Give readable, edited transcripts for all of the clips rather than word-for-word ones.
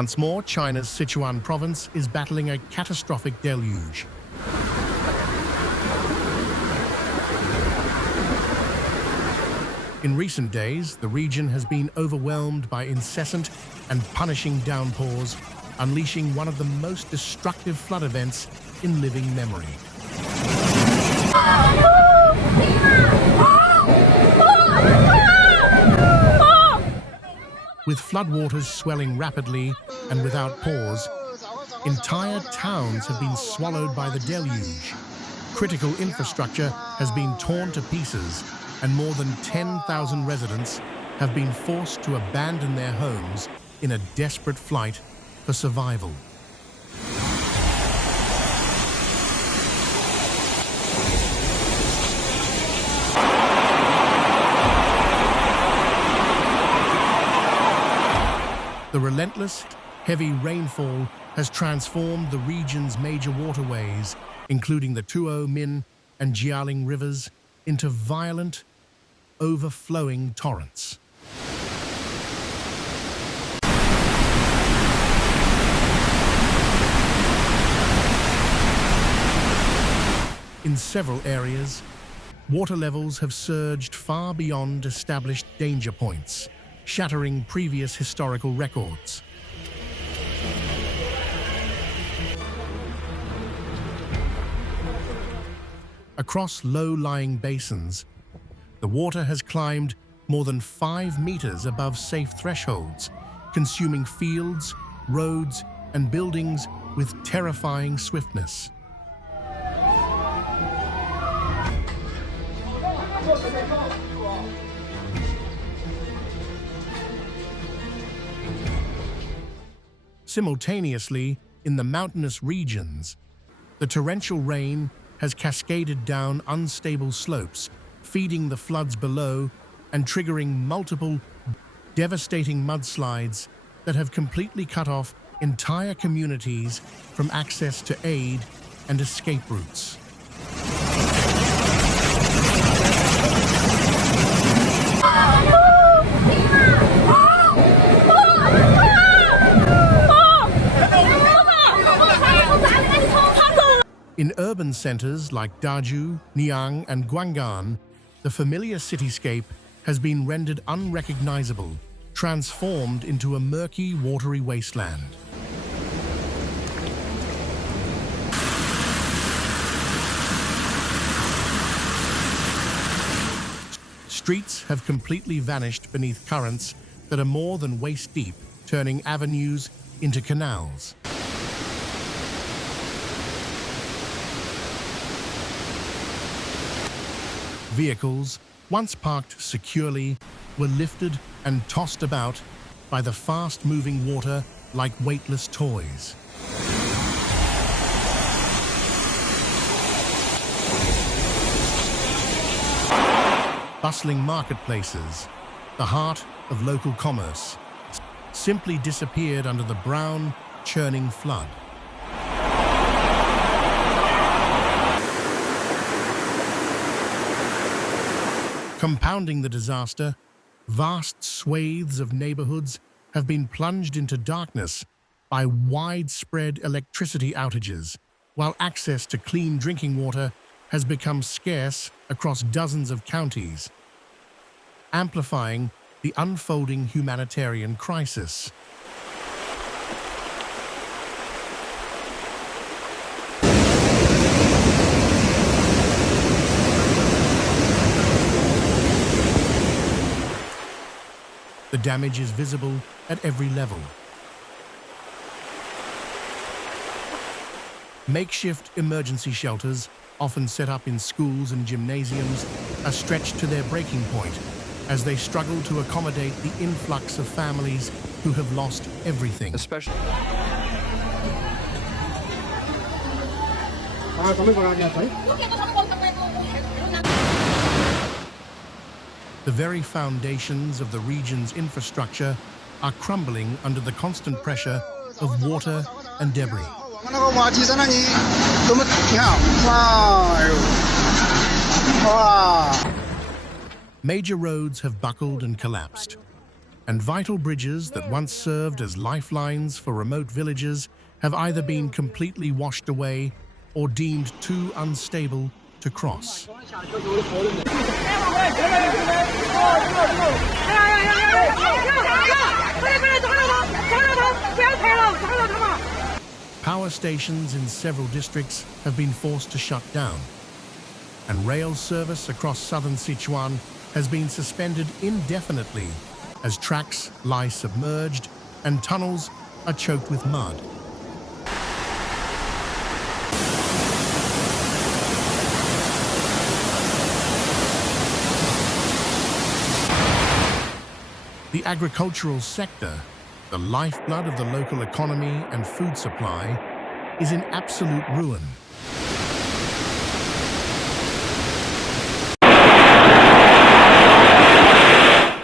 Once more, China's Sichuan Province is battling a catastrophic deluge. In recent days, the region has been overwhelmed by incessant and punishing downpours, unleashing one of the most destructive flood events in living memory. With floodwaters swelling rapidly and without pause, entire towns have been swallowed by the deluge. Critical infrastructure has been torn to pieces, and more than 10,000 residents have been forced to abandon their homes in a desperate flight for survival. The relentless, heavy rainfall has transformed the region's major waterways, including the Tuo, Min, and Ďeadly rivers, into violent, overflowing torrents. In several areas, water levels have surged far beyond established danger points, shattering previous historical records. Across low-lying basins, the water has climbed more than 5 meters above safe thresholds, consuming fields, roads, and buildings with terrifying swiftness. Simultaneously, in the mountainous regions, the torrential rain has cascaded down unstable slopes, feeding the floods below and triggering multiple devastating mudslides that have completely cut off entire communities from access to aid and escape routes. In urban centers like Dazhou, Neijiang, and Guanggan, the familiar cityscape has been rendered unrecognizable, transformed into a murky, watery wasteland. Streets have completely vanished beneath currents that are more than waist-deep, turning avenues into canals. Vehicles, once parked securely, were lifted and tossed about by the fast-moving water like weightless toys. Bustling marketplaces, the heart of local commerce, simply disappeared under the brown, churning flood. Compounding the disaster, vast swathes of neighborhoods have been plunged into darkness by widespread electricity outages, while access to clean drinking water has become scarce across dozens of counties, amplifying the unfolding humanitarian crisis. The damage is visible at every level. Makeshift emergency shelters, often set up in schools and gymnasiums, are stretched to their breaking point as they struggle to accommodate the influx of families who have lost everything. Especially. The very foundations of the region's infrastructure are crumbling under the constant pressure of water and debris. Major roads have buckled and collapsed, and vital bridges that once served as lifelines for remote villages have either been completely washed away or deemed too unstable to cross. Power stations in several districts have been forced to shut down, and rail service across southern Sichuan has been suspended indefinitely as tracks lie submerged and tunnels are choked with mud. The agricultural sector, the lifeblood of the local economy and food supply, is in absolute ruin.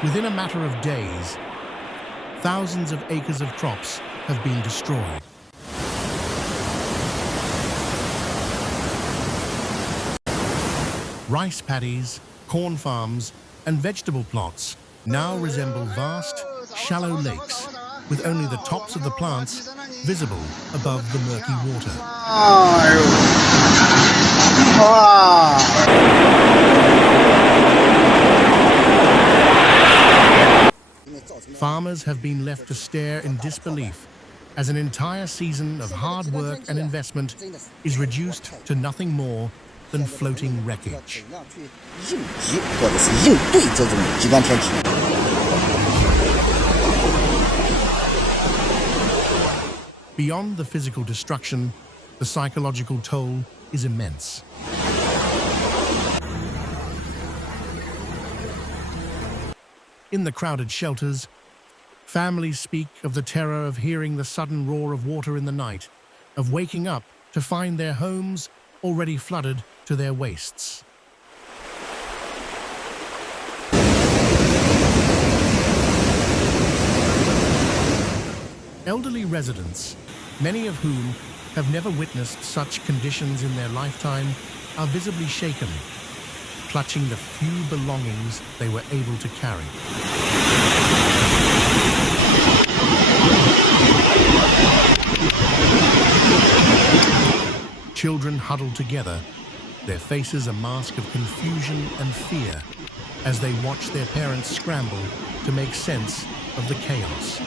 Within a matter of days, thousands of acres of crops have been destroyed. Rice paddies, corn farms, and vegetable plots now resemble vast, shallow lakes, with only the tops of the plants visible above the murky water. Farmers have been left to stare in disbelief as an entire season of hard work and investment is reduced to nothing more than floating wreckage. Beyond the physical destruction, the psychological toll is immense. In the crowded shelters, families speak of the terror of hearing the sudden roar of water in the night, of waking up to find their homes already flooded to their waists. Elderly residents, many of whom have never witnessed such conditions in their lifetime, are visibly shaken, clutching the few belongings they were able to carry. Children huddled together, their faces a mask of confusion and fear as they watch their parents scramble to make sense of the chaos.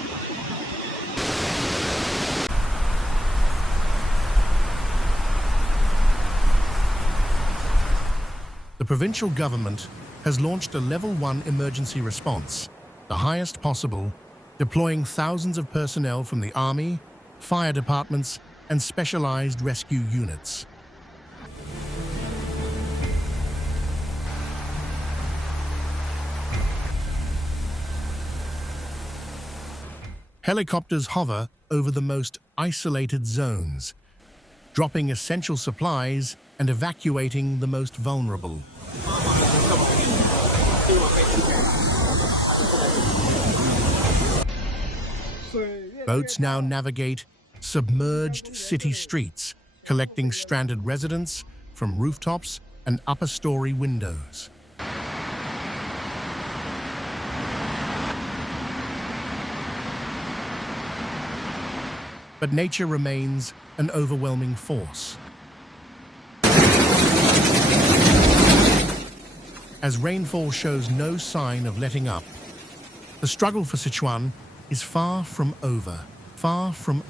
The provincial government has launched a Level 1 emergency response, the highest possible, deploying thousands of personnel from the army, fire departments, and specialized rescue units. Helicopters hover over the most isolated zones, dropping essential supplies and evacuating the most vulnerable. Boats now navigate submerged city streets, collecting stranded residents from rooftops and upper-story windows. But nature remains an overwhelming force. As rainfall shows no sign of letting up, the struggle for Sichuan is far from over, far from